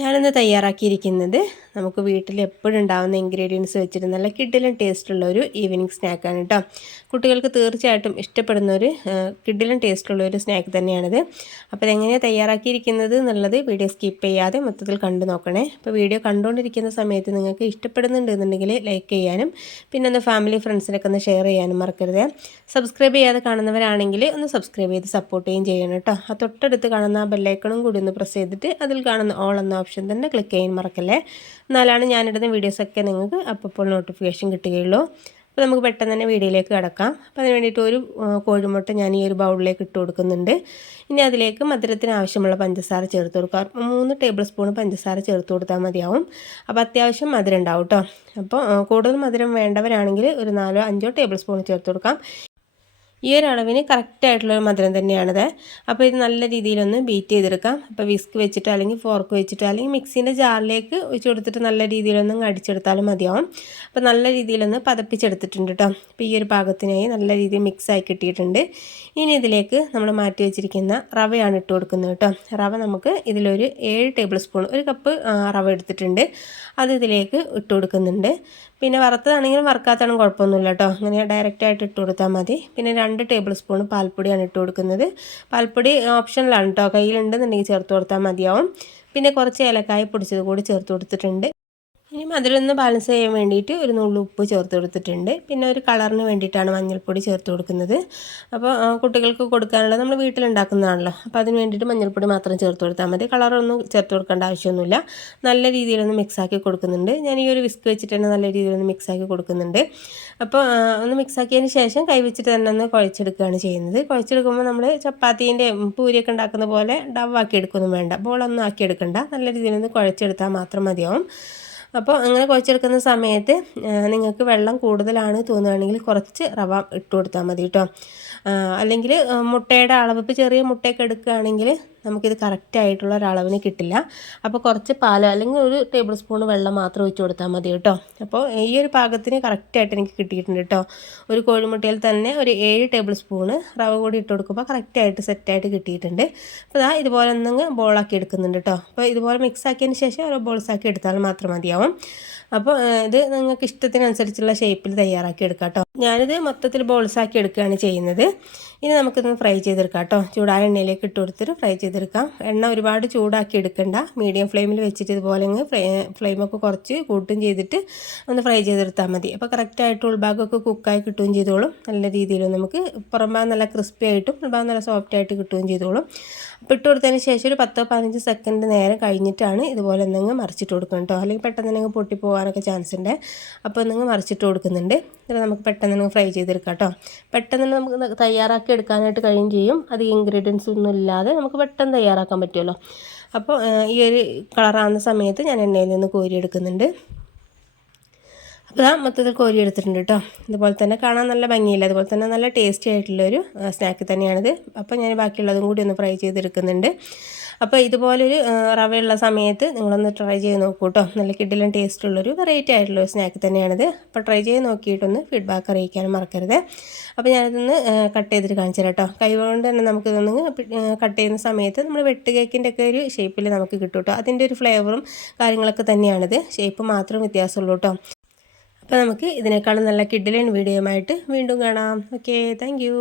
ഞാനിന്ന് തയ്യാറാക്കിയിരിക്കുന്നത് നമുക്ക് വീട്ടിൽ എപ്പോഴും ഉണ്ടാകുന്ന ഇൻഗ്രീഡിയൻസ് വെച്ചിട്ട് നല്ല കിഡിലും ടേസ്റ്റുള്ള ഒരു ഈവനിങ് സ്നാക്കാണ് കേട്ടോ. കുട്ടികൾക്ക് തീർച്ചയായിട്ടും ഇഷ്ടപ്പെടുന്ന ഒരു കിഡിലും ടേസ്റ്റുള്ള ഒരു സ്നാക്ക് തന്നെയാണിത്. അപ്പോൾ ഇതെങ്ങനെയാണ് തയ്യാറാക്കിയിരിക്കുന്നത് എന്നുള്ളത് വീഡിയോ സ്കിപ്പ് ചെയ്യാതെ മൊത്തത്തിൽ കണ്ടു നോക്കണേ. അപ്പോൾ വീഡിയോ കണ്ടുകൊണ്ടിരിക്കുന്ന സമയത്ത് നിങ്ങൾക്ക് ഇഷ്ടപ്പെടുന്നുണ്ടെന്നുണ്ടെങ്കിൽ ലൈക്ക് ചെയ്യാനും പിന്നെ ഒന്ന് ഫാമിലി ഫ്രണ്ട്സിനൊക്കെ ഒന്ന് ഷെയർ ചെയ്യാനും മറക്കരുത്. സബ്സ്ക്രൈബ് ചെയ്യാതെ കാണുന്നവരാണെങ്കിൽ ഒന്ന് സബ്സ്ക്രൈബ് ചെയ്ത് സപ്പോർട്ട് ചെയ്യുകയും ചെയ്യണം കേട്ടോ. ആ തൊട്ടടുത്ത് കാണുന്ന ആ ബെല്ലൈക്കണും കൂടി ഒന്ന് പ്രസ് ചെയ്തിട്ട് അതിൽ കാണുന്ന ഓൾ എന്ന ഓപ്ഷൻ തന്നെ ക്ലിക്ക് ചെയ്യാൻ മറക്കല്ലേ. എന്നാലാണ് ഞാനിടുന്ന വീഡിയോസൊക്കെ നിങ്ങൾക്ക് അപ്പോൾ നോട്ടിഫിക്കേഷൻ കിട്ടുകയുള്ളൂ. അപ്പോൾ നമുക്ക് പെട്ടെന്ന് തന്നെ വീഡിയോയിലേക്ക് കിടക്കാം. അപ്പോൾ അതിന് വേണ്ടിയിട്ട് ഒരു കോഴിമുട്ട ഞാൻ ഈ ഒരു ബൗളിലേക്ക് ഇട്ട് കൊടുക്കുന്നുണ്ട്. ഇനി അതിലേക്ക് മധുരത്തിന് ആവശ്യമുള്ള പഞ്ചസാര ചേർത്ത് കൊടുക്കുക. 3 ടേബിൾ സ്പൂൺ പഞ്ചസാര ചേർത്ത് കൊടുത്താൽ മതിയാവും. അപ്പോൾ അത്യാവശ്യം മധുരം ഉണ്ടാവും കേട്ടോ. അപ്പോൾ കൂടുതൽ മധുരം വേണ്ടവരാണെങ്കിൽ ഒരു 4-5 ടേബിൾ സ്പൂൺ ചേർത്ത് കൊടുക്കാം. ഈ ഒരു അളവിന് കറക്റ്റായിട്ടുള്ളൊരു മധുരം തന്നെയാണത്. അപ്പോൾ ഇത് നല്ല രീതിയിലൊന്ന് ബീറ്റ് ചെയ്തെടുക്കാം. അപ്പോൾ വിസ്ക് വെച്ചിട്ടോ അല്ലെങ്കിൽ ഫോർക്ക് വെച്ചിട്ടോ അല്ലെങ്കിൽ മിക്സീൻ്റെ ജാറിലേക്ക് ഒഴിച്ച് കൊടുത്തിട്ട് നല്ല രീതിയിലൊന്നും അടിച്ചെടുത്താലും മതിയാവും. അപ്പോൾ നല്ല രീതിയിലൊന്ന് പതപ്പിച്ചെടുത്തിട്ടുണ്ട് കേട്ടോ. അപ്പോൾ ഈ ഒരു പാകത്തിനായി നല്ല രീതിയിൽ മിക്സായി കിട്ടിയിട്ടുണ്ട്. ഇനി ഇതിലേക്ക് നമ്മൾ മാറ്റി വെച്ചിരിക്കുന്ന റവയാണ് ഇട്ട് കൊടുക്കുന്നത് കേട്ടോ. റവ നമുക്ക് ഇതിലൊരു 7 ടേബിൾ സ്പൂൺ, ഒരു കപ്പ് റവ എടുത്തിട്ടുണ്ട്. അത് ഇതിലേക്ക് ഇട്ട് കൊടുക്കുന്നുണ്ട്. പിന്നെ വറുത്തതാണെങ്കിലും വറുക്കാത്തതാണെങ്കിലും കുഴപ്പമൊന്നുമില്ല കേട്ടോ. അങ്ങനെ ഡയറക്റ്റായിട്ട് ഇട്ട് കൊടുത്താൽ മതി. പിന്നെ 2 ടേബിൾ സ്പൂൺ പാൽപ്പൊടിയാണ് ഇട്ട് കൊടുക്കുന്നത്. പാൽപ്പൊടി ഓപ്ഷനിലാണ് കേട്ടോ, കയ്യിലുണ്ടെന്നുണ്ടെങ്കിൽ ചേർത്ത് കൊടുത്താൽ മതിയാവും. പിന്നെ കുറച്ച് ഏലക്കായ പൊടിച്ചത് കൂടി ചേർത്ത് കൊടുത്തിട്ടുണ്ട്. ഇനി മധുരം ഒന്ന് ബാലൻസ് ചെയ്യാൻ വേണ്ടിയിട്ട് ഒരു നുള്ളു ഉപ്പ് ചേർത്ത് കൊടുത്തിട്ടുണ്ട്. പിന്നെ ഒരു കളറിന് വേണ്ടിയിട്ടാണ് മഞ്ഞൾപ്പൊടി ചേർത്ത് കൊടുക്കുന്നത്. അപ്പോൾ കുട്ടികൾക്ക് കൊടുക്കാനുള്ളത് നമ്മൾ വീട്ടിലുണ്ടാക്കുന്നതാണല്ലോ. അപ്പോൾ അതിന് വേണ്ടിയിട്ട് മഞ്ഞൾപ്പൊടി മാത്രം ചേർത്ത് കൊടുത്താൽ മതി. കളറൊന്നും ചേർത്ത് കൊടുക്കേണ്ട ആവശ്യമൊന്നുമില്ല. നല്ല രീതിയിലൊന്ന് മിക്സാക്കി കൊടുക്കുന്നുണ്ട്. ഞാൻ ഈ ഒരു വിസ്ക് വെച്ചിട്ട് തന്നെ നല്ല രീതിയിലൊന്ന് മിക്സാക്കി കൊടുക്കുന്നുണ്ട്. അപ്പോൾ ഒന്ന് മിക്സാക്കിയതിന് ശേഷം കൈ വെച്ചിട്ട് തന്നെ ഒന്ന് കുഴച്ചെടുക്കുകയാണ് ചെയ്യുന്നത്. കുഴച്ചെടുക്കുമ്പോൾ നമ്മൾ ചപ്പാത്തീൻ്റെ പൂരിയൊക്കെ ഉണ്ടാക്കുന്ന പോലെ ഡവാക്കി എടുക്കൊന്നും വേണ്ട, ബോളൊന്നും ആക്കി എടുക്കണ്ട. നല്ല രീതിയിലൊന്ന് കുഴച്ചെടുത്താൽ മാത്രം മതിയാവും. അപ്പോൾ അങ്ങനെ കുഴച്ചെടുക്കുന്ന സമയത്ത് നിങ്ങൾക്ക് വെള്ളം കൂടുതലാണ് തോന്നുകയാണെങ്കിൽ കുറച്ച് റവ ഇട്ട് കൊടുത്താൽ മതി കേട്ടോ. അല്ലെങ്കിൽ മുട്ടയുടെ അളവ്, ഇപ്പോൾ ചെറിയ മുട്ടയൊക്കെ എടുക്കുകയാണെങ്കിൽ നമുക്കിത് കറക്റ്റായിട്ടുള്ള ഒരളവിന് കിട്ടില്ല. അപ്പോൾ കുറച്ച് പാലോ അല്ലെങ്കിൽ ഒരു ടേബിൾ സ്പൂൺ വെള്ളം മാത്രം ഒഴിച്ച് കൊടുത്താൽ മതി കേട്ടോ. അപ്പോൾ ഈ ഒരു പാകത്തിന് കറക്റ്റായിട്ട് എനിക്ക് കിട്ടിയിട്ടുണ്ട് കേട്ടോ. ഒരു കോഴിമുട്ടയിൽ തന്നെ ഒരു 7 ടേബിൾ സ്പൂണ് റവ കൂടി ഇട്ട് കൊടുക്കുമ്പോൾ കറക്റ്റായിട്ട് സെറ്റായിട്ട് കിട്ടിയിട്ടുണ്ട്. അപ്പോൾ ഇതാ ഇതുപോലെ ഒന്നങ്ങ് ബോളാക്കി എടുക്കുന്നുണ്ട് കേട്ടോ. അപ്പോൾ ഇതുപോലെ മിക്സ് ആക്കിയതിന് ശേഷം ഓരോ ബോൾസാക്കി എടുത്താൽ മാത്രം മതിയാവും. അപ്പോൾ ഇത് നിങ്ങൾക്ക് ഇഷ്ടത്തിനനുസരിച്ചുള്ള ഷേപ്പിൽ തയ്യാറാക്കി എടുക്കാം കേട്ടോ. ഞാനിത് മൊത്തത്തിൽ ബോൾസാക്കി എടുക്കുകയാണ് ചെയ്യുന്നത്. ഇനി നമുക്കിതൊന്ന് ഫ്രൈ ചെയ്തെടുക്കാം കേട്ടോ. ചൂടായ എണ്ണയിലേക്ക് ഇട്ട് കൊടുത്തിട്ട് ഫ്രൈ ചെയ്തെടുക്കാം. എണ്ണ ഒരുപാട് ചൂടാക്കി എടുക്കണ്ട, മീഡിയം ഫ്ലെയിമിൽ വെച്ചിട്ട് ഇതുപോലെ ഫ്ലെയിമൊക്കെ കുറച്ച് കൂട്ടും ചെയ്തിട്ട് ഒന്ന് ഫ്രൈ ചെയ്തെടുത്താൽ മതി. അപ്പോൾ കറക്റ്റായിട്ട് ഉൾഭാഗമൊക്കെ കുക്കായി കിട്ടുകയും ചെയ്തോളും. നല്ല രീതിയിലും നമുക്ക് പുറംഭാഗം നല്ല ക്രിസ്പി ആയിട്ടും ഉൾഭാഗം നല്ല സോഫ്റ്റ് ആയിട്ട് കിട്ടുകയും ചെയ്തോളും. അപ്പോൾ ഇട്ട് കൊടുത്തതിന് ശേഷം ഒരു 10-15 സെക്കൻഡ് നേരം കഴിഞ്ഞിട്ടാണ് ഇതുപോലെ എന്തെങ്കിലും മറിച്ചിട്ട് കൊടുക്കണം കേട്ടോ. അല്ലെങ്കിൽ പെട്ടെന്ന് എന്തെങ്കിലും പൊട്ടിപ്പോകാനൊക്കെ ചാൻസ് ഉണ്ട്. അപ്പോൾ എന്തെങ്കിലും മറിച്ചിട്ട് കൊടുക്കുന്നുണ്ട്. ഇത് നമുക്ക് പെട്ടെന്ന് ഫ്രൈ ചെയ്തെടുക്കാം കേട്ടോ. പെട്ടെന്ന് നമുക്ക് തയ്യാറാക്കി എടുക്കാനായിട്ട് കഴിയും ചെയ്യും. അധികം ഇൻഗ്രീഡിയൻസ് ഒന്നും ഇല്ലാതെ നമുക്ക് പെട്ടെന്ന് തയ്യാറാക്കാൻ പറ്റുമല്ലോ. അപ്പോൾ ഈ ഒരു കളറാകുന്ന സമയത്ത് ഞാൻ എണ്ണയിൽ നിന്ന് കോരിയെടുക്കുന്നുണ്ട്. അപ്പോൾ മൊത്തത്തിൽ കോരി എടുത്തിട്ടുണ്ട് കേട്ടോ. ഇതുപോലെ തന്നെ കാണാൻ നല്ല ഭംഗിയില്ല, അതുപോലെ തന്നെ നല്ല ടേസ്റ്റി ആയിട്ടുള്ളൊരു സ്നാക്ക് തന്നെയാണിത്. അപ്പോൾ ഞാൻ ബാക്കിയുള്ളതും കൂടി ഒന്ന് ഫ്രൈ ചെയ്തെടുക്കുന്നുണ്ട്. അപ്പോൾ ഇതുപോലൊരു റവയുള്ള സമയത്ത് നിങ്ങളൊന്ന് ട്രൈ ചെയ്ത് നോക്കൂ കേട്ടോ. നല്ല കിഡിലും ടേസ്റ്റുള്ളൊരു വെറൈറ്റി ആയിട്ടുള്ളൊരു സ്നാക്ക് തന്നെയാണിത്. അപ്പോൾ ട്രൈ ചെയ്ത് നോക്കിയിട്ടൊന്ന് ഫീഡ്ബാക്ക് അറിയിക്കാനും മറക്കരുത്. അപ്പോൾ ഞാനിതൊന്ന് കട്ട് ചെയ്തിട്ട് കാണിച്ചു തരാം കേട്ടോ. കൈ കൊണ്ട് തന്നെ നമുക്കിതൊന്ന് കട്ട് ചെയ്യുന്ന സമയത്ത് നമ്മൾ വെട്ട് കേക്കിൻ്റെ ഒക്കെ ഒരു ഷേപ്പിൽ നമുക്ക് കിട്ടും കേട്ടോ. അതിൻ്റെ ഒരു ഫ്ലേവറും കാര്യങ്ങളൊക്കെ തന്നെയാണിത്, ഷേപ്പ് മാത്രം വ്യത്യാസമുള്ളൂ കേട്ടോ. അപ്പോൾ നമുക്ക് ഇതിനേക്കാളും നല്ല കിഡിലൻ വീഡിയോയുമായിട്ട് വീണ്ടും കാണാം. Okay, thank you.